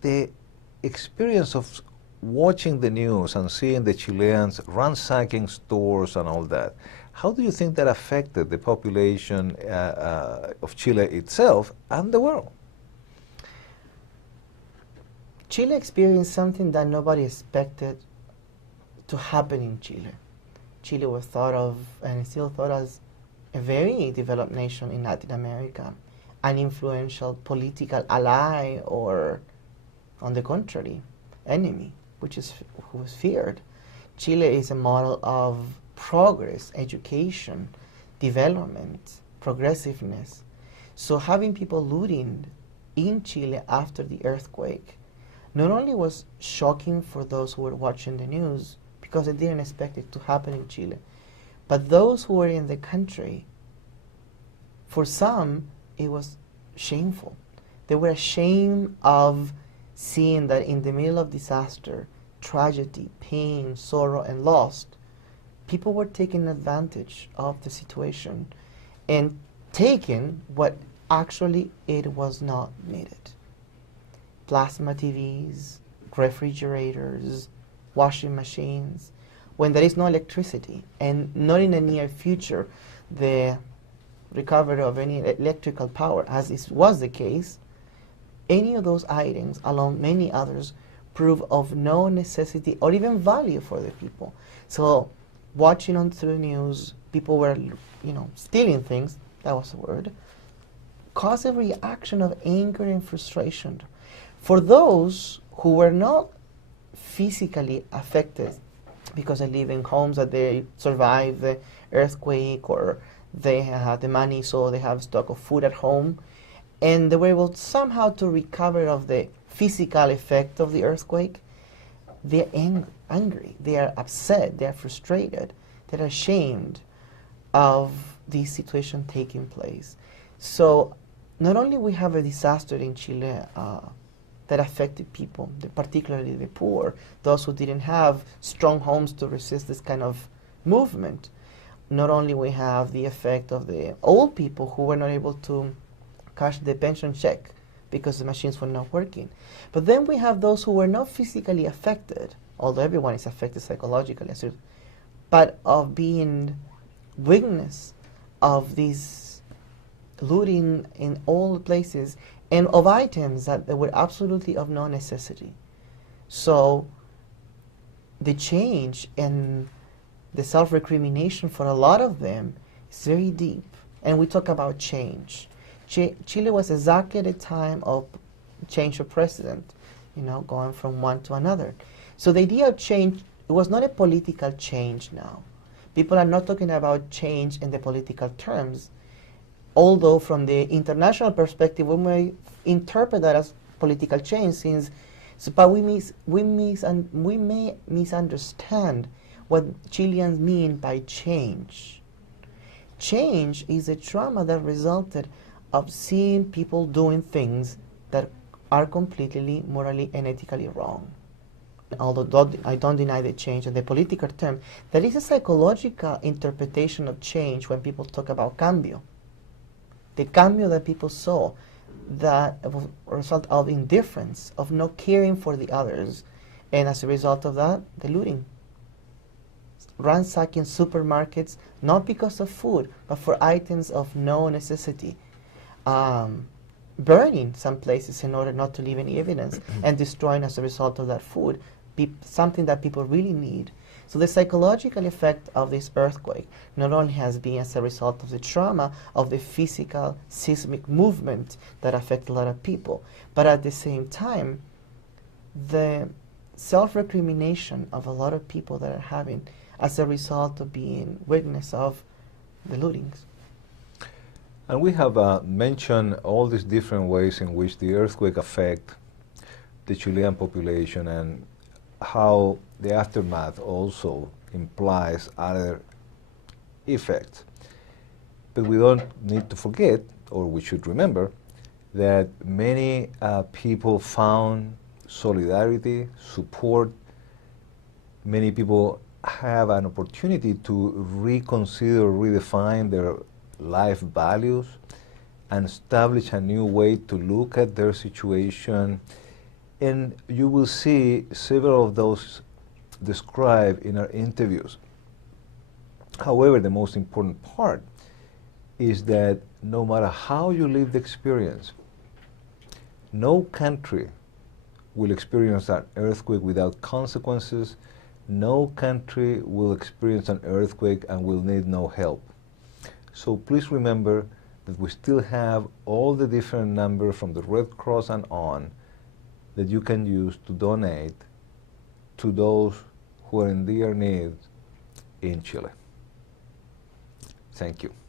the experience of watching the news and seeing the Chileans ransacking stores and all that, how do you think that affected the population of Chile itself and the world? Chile experienced something that nobody expected to happen in Chile. Chile was thought of and still thought as a very developed nation in Latin America, an influential political ally, or on the contrary, enemy, who was feared. Chile is a model of progress, education, development, progressiveness. So having people looting in Chile after the earthquake not only was shocking for those who were watching the news because they didn't expect it to happen in Chile, but those who were in the country, for some, it was shameful. They were ashamed of seeing that in the middle of disaster, tragedy, pain, sorrow, and loss, people were taking advantage of the situation and taking what actually it was not needed. Plasma TVs, refrigerators, washing machines, when there is no electricity, and not in the near future the recovery of any electrical power, as was the case, any of those items, along many others, prove of no necessity or even value for the people. So watching on through the news, people were, stealing things, that was the word, caused a reaction of anger and frustration. For those who were not physically affected because they live in homes that they survived the earthquake, or they had the money so they have stock of food at home, and they were able somehow to recover of the physical effect of the earthquake, they're angry, they are upset, they are frustrated, they're ashamed of this situation taking place. So not only we have a disaster in Chile that affected people, particularly the poor, those who didn't have strong homes to resist this kind of movement. Not only we have the effect of the old people who were not able to cash the pension check because the machines were not working. But then we have those who were not physically affected, although everyone is affected psychologically, but of being witness of this looting in all places, and of items that were absolutely of no necessity. So the change and the self-recrimination for a lot of them is very deep. And we talk about change. Chile was exactly at a time of change of president, going from one to another. So the idea of change, it was not a political change now. People are not talking about change in the political terms, although from the international perspective, we may interpret that as political change, but we may misunderstand what Chileans mean by change. Change is a trauma that resulted of seeing people doing things that are completely morally and ethically wrong. Although I don't deny the change in the political term, there is a psychological interpretation of change when people talk about cambio. The cambio that people saw, that was a result of indifference, of not caring for the others, and as a result of that, the looting. Ransacking supermarkets, not because of food, but for items of no necessity. Burning some places in order not to leave any evidence, and destroying as a result of that food, something that people really need. So the psychological effect of this earthquake not only has been as a result of the trauma of the physical seismic movement that affected a lot of people, but at the same time, the self-recrimination of a lot of people that are having as a result of being witness of the lootings. And we have mentioned all these different ways in which the earthquake affect the Chilean population, and how the aftermath also implies other effects. But we don't need to forget, or we should remember, that many people found solidarity, support. Many people have an opportunity to reconsider, redefine their life values, and establish a new way to look at their situation And you will see several of those described in our interviews. However, the most important part is that no matter how you live the experience, no country will experience an earthquake without consequences. No country will experience an earthquake and will need no help. So please remember that we still have all the different numbers from the Red Cross and on that you can use to donate to those who are in dire need in Chile. Thank you.